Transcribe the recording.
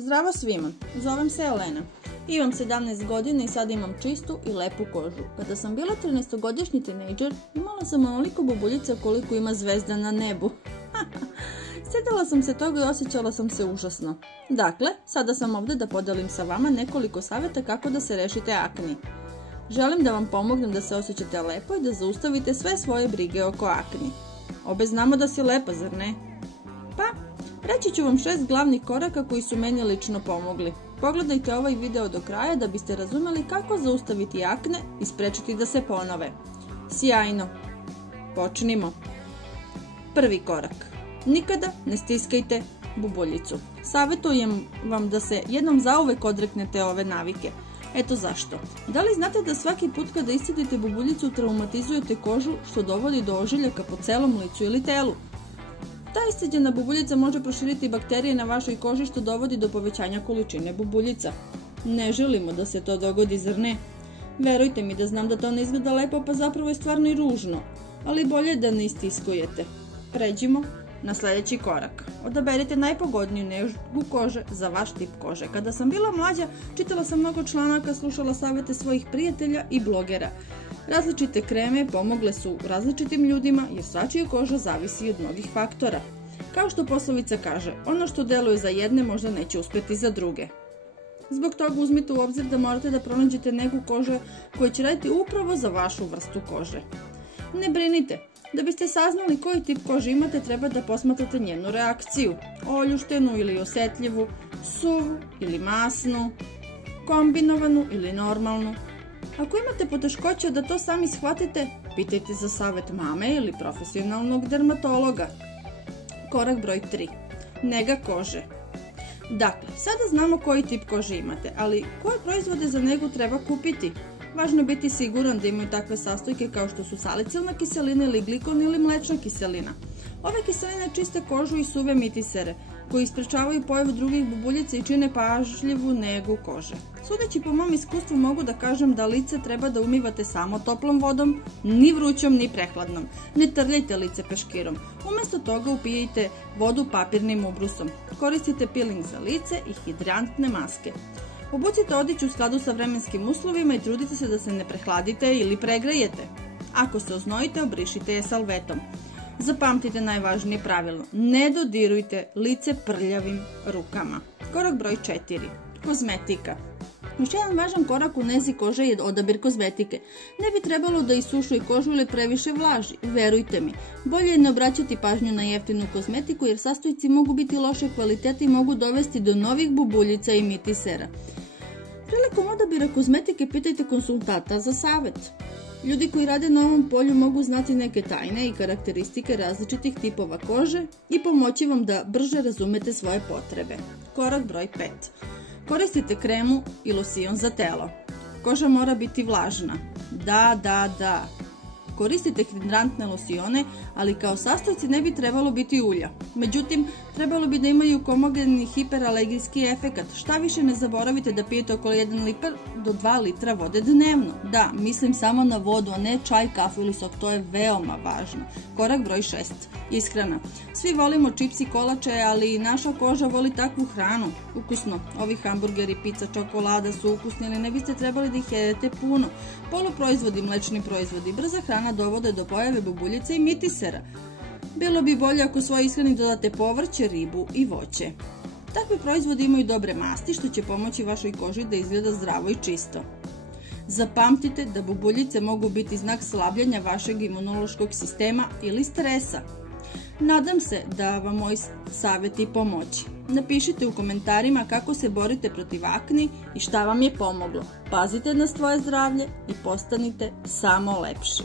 Zdravo svima, zovem se Elena. Imam 17 godina i sad imam čistu i lepu kožu. Kada sam bila 13-godišnji tinejdžer, imala sam onoliko bubuljica koliko ima zvezda na nebu. Sjetila sam se toga i osjećala sam se užasno. Dakle, sada sam ovdje da podelim sa vama nekoliko savjeta kako da se rešite akni. Želim da vam pomognem da se osjećate lepo i da zaustavite sve svoje brige oko akni. Obe znamo da si lepa, zar ne? Pa, reći ću vam 6 glavnih koraka koji su meni lično pomogli. Pogledajte ovaj video do kraja da biste razumeli kako zaustaviti akne i sprečiti da se ponove. Sjajno! Počnimo! Prvi korak. Nikada ne stiskajte bubuljicu. Savjetujem vam da se jednom zauvek odreknete ove navike. Eto zašto. Da li znate da svaki put kada iscedite bubuljicu traumatizujete kožu što dovodi do ožiljaka po celom licu ili telu? Ta isceđena bubuljica može proširiti bakterije na vašoj koži što dovodi do povećanja količine bubuljica. Ne želimo da se to dogodi, zar ne? Verujte mi da znam da to ne izgleda lepo, pa zapravo je stvarno i ružno, ali bolje da ne istiskujete. Pređimo na sljedeći korak. Odaberite najpogodniju negu kože za vaš tip kože. Kada sam bila mlađa, čitala sam mnogo članaka, slušala savjete svojih prijatelja i blogera. Različite kreme pomogle su različitim ljudima jer svačija koža zavisi od mnogih faktora. Kao što poslovica kaže, ono što deluje za jedne možda neće uspjeti za druge. Zbog toga uzmite u obzir da morate da pronađete negu kože koja će raditi upravo za vašu vrstu kože. Ne brinite, da biste saznali koji tip kože imate treba da posmatrate njenu reakciju, oljuštenu ili osjetljivu, suvu ili masnu, kombinovanu ili normalnu. Ako imate poteškoće da to sami shvatite, pitajte za savjet mame ili profesionalnog dermatologa. Korak broj 3. Nega kože. Dakle, sada znamo koji tip kože imate, ali koje proizvode za negu treba kupiti? Važno je biti siguran da imaju takve sastojke kao što su salicilna kiselina ili glikon ili mlečna kiselina. Ove kiseline čiste kožu i suve mitisere, koji sprečavaju pojavu drugih bubuljica i čine pažljivu negu kože. Sudeći po mom iskustvu mogu da kažem da lice treba da umivate samo toplom vodom, ni vrućom ni prehladnom. Ne trljajte lice peškirom. Umjesto toga upijajte vodu papirnim ubrusom. Koristite peeling za lice i hidrantne maske. Obucite odeću u skladu sa vremenskim uslovima i trudite se da se ne prehladite ili pregrejete. Ako se oznojite, obrišite je salvetom. Zapamtite najvažnije pravilo. Ne dodirujte lice prljavim rukama. Korak broj 4. Kozmetika. Još jedan važan korak u nezi kože je odabir kozmetike. Ne bi trebalo da isušuje kožu ili previše vlaži. Verujte mi, bolje je ne obraćati pažnju na jeftinu kozmetiku jer sastojci mogu biti loše kvalitete i mogu dovesti do novih bubuljica i mitisera. Prilikom odabira kozmetike pitajte konsultanta za savjet. Ljudi koji rade na ovom polju mogu znati neke tajne i karakteristike različitih tipova kože i pomoći vam da brže razumete svoje potrebe. Korak broj 5. Koristite kremu i losion za telo. Koža mora biti vlažna. Da. Koristite hidrantne losione, ali kao sastojci ne bi trebalo biti ulja. Međutim, trebalo bi da imaju homogeni hiperalergijski efekat. Šta više, ne zaboravite da pijete oko 1 litar do 2 litra vode dnevno. Da, mislim samo na vodu, a ne čaj, kafu ili sok, to je veoma važno. Korak broj 6. Ishrana. Svi volimo čips i kolače, ali i naša koža voli takvu hranu. Ukusno, ovi hamburgeri, pizza, čokolada su ukusni, ali ne biste trebali da ih jedete puno. Poluproizvodi, mlečni proizvodi, brza hrana dovode do pojave bubuljica i mitisera. Bilo bi bolje ako svoj ishrani dodate povrće, ribu i voće. Takvi proizvodi imaju dobre masti što će pomoći vašoj koži da izgleda zdravo i čisto. Zapamtite da bubuljice mogu biti znak slabljenja vašeg imunološkog sistema ili stresa. Nadam se da vam moji savjeti pomoći. Napišite u komentarima kako se borite protiv akni i šta vam je pomoglo. Pazite na svoje zdravlje i postanite samo lepši.